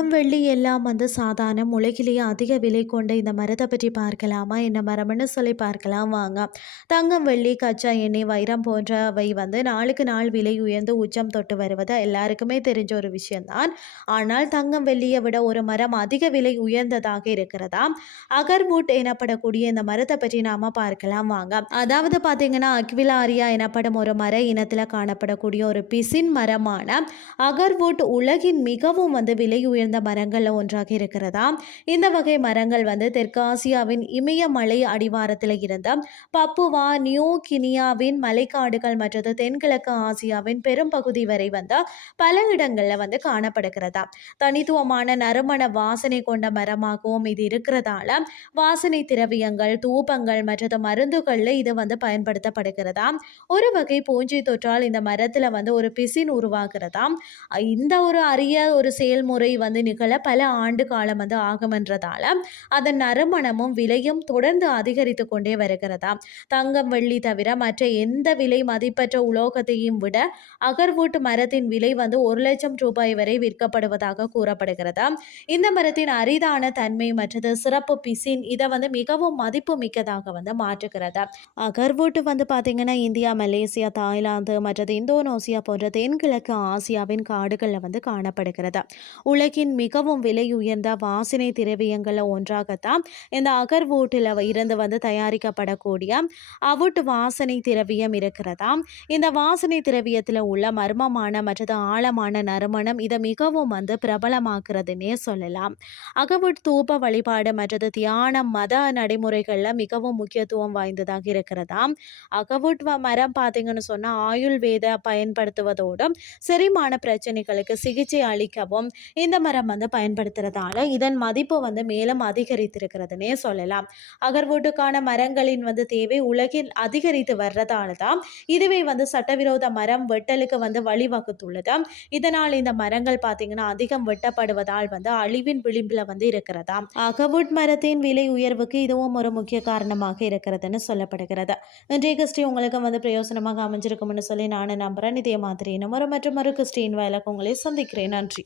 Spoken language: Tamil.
தங்கம் வெள்ளி எல்லாம் வந்து சாதாரணம் உலகிலேயே அதிக விலை கொண்ட இந்த மரத்தை பற்றி பார்க்கலாமா? என்ன மரம்னு சொல்லி பார்க்கலாம் வாங்க. தங்கம் வெள்ளி கச்சா எண்ணெய் வைரம் போன்றவை வந்து நாளுக்கு நாள் விலை உயர்ந்து உச்சம் தொட்டு வருவது எல்லாருக்குமே தெரிஞ்ச ஒரு விஷயம்தான். ஆனால் தங்கம் வெள்ளியை விட ஒரு மரம் அதிக விலை உயர்ந்ததாக இருக்கிறதா? அகர்வுட் எனப்படக்கூடிய இந்த மரத்தை பற்றி நாம பார்க்கலாம் வாங்க. அதாவது பார்த்தீங்கன்னா அக்விலாரியா எனப்படும் ஒரு மர இனத்தில் காணப்படக்கூடிய ஒரு பிசின் மரமான அகர்வுட் உலகின் மிகவும் வந்து விலை உயர்ந்த மரங்களில் ஒன்றாக இருக்கிறதா? இந்த வகை மரங்கள் வந்து தெற்காசியாவின் இமயமலை அடிவாரத்தில் இருந்த பப்புவா நியூ கினியாவின் மலைக்காடுகள் மற்றும் தென்கிழக்கு ஆசியாவின் பெரும் பகுதி வரை வந்து பல இடங்களில் வந்து காணப்படுகிறதா? தனித்துவமான நறுமண வாசனை கொண்ட மரமாகவும் இது இருக்கிறதால வாசனை திரவியங்கள் தூபங்கள் மற்றும் மருந்துகளில் இது வந்து பயன்படுத்தப்படுகிறதா? ஒரு வகை பூஞ்சி தொற்றால் இந்த மரத்தில் வந்து ஒரு பிசின் உருவாகிறதா? இந்த ஒரு அரிய ஒரு செயல்முறை வந்து நிகழ பல ஆண்டு காலம் வந்து ஆகுமன்றதால அதன் நறுமணமும் விலையும் தொடர்ந்து அதிகரித்து கொண்டே வருகிறதா தங்கம் வெள்ளி தவிர மற்ற எந்த விலை மதிப்பற்ற உலோகத்தையும் விட அகர்வுட் மரத்தின் விலை வந்து ஒரு லட்சம் ரூபாய் வரை விற்கப்படுவதாக கூறப்படுகிறது இந்த மரத்தின் அரிதான தன்மை மற்றது சிறப்பு பிசின் இதை வந்து மிகவும் மதிப்பு மிக்கதாக வந்து மாற்றுகிறது அகர்வுட் வந்து பார்த்தீங்கன்னா இந்தியா மலேசியா தாய்லாந்து மற்றது இந்தோனேசியா போன்ற தென்கிழக்கு ஆசியாவின் காடுகளில் வந்து காணப்படுகிறது உலகின் மிகவும் விலை உயர்ந்த வாசனை திரவியங்களில் ஒன்றாகத்தான் இந்த அகர்வூட்டில் இருந்து வந்து தயாரிக்கப்படக்கூடிய அவுட் வாசனை திரவியம் இருக்கிறதா? இந்த வாசனை திரவியத்தில் உள்ள மர்மமான மற்றது ஆழமான நறுமணம் இதை மிகவும் வந்து பிரபலமாக்குறதுன்னே சொல்லலாம். அகவுட் தூப வழிபாடு மற்றது தியானம் மத நடைமுறைகளில் மிகவும் முக்கியத்துவம் வாய்ந்ததாக இருக்கிறதா? அகவுட் மரம் பார்த்தீங்கன்னு சொன்னால் ஆயுள்வேத பயன்படுத்துவதோடும் செரிமான பிரச்சனைகளுக்கு சிகிச்சை அளிக்கவும் இந்த மரம் வந்து பயன்படுத்துறதால இதன் மதிப்பு வந்து மேலும் அதிகரித்திருக்கிறதுனே சொல்லலாம். அகர்வுட்டுக்கான மரங்களின் வந்து தேவை உலகில் அதிகரித்து வர்றதால தான் இதுவே வந்து சட்டவிரோத மரம் வெட்டலுக்கு வந்து வழிவகுத்துள்ளது. இதனால் இந்த மரங்கள் பார்த்தீங்கன்னா அதிகம் வெட்டப்படுவதால் வந்து அழிவின் விளிம்பில் வந்து இருக்கிறதா? அகவுட் மரத்தின் விலை உயர்வுக்கு இதுவும் ஒரு முக்கிய காரணமாக இருக்கிறதுன்னு சொல்லப்படுகிறது. இன்றைய கிறிஸ்டி உங்களுக்கு வந்து பிரயோசனமாக அமைஞ்சிருக்கும்னு சொல்லி நான் நம்புறேன். இதே மாதிரி இன்னும் ஒரு மற்றும் ஒரு கிறிஸ்டின் வயலுக்கு உங்களை சந்திக்கிறேன். நன்றி.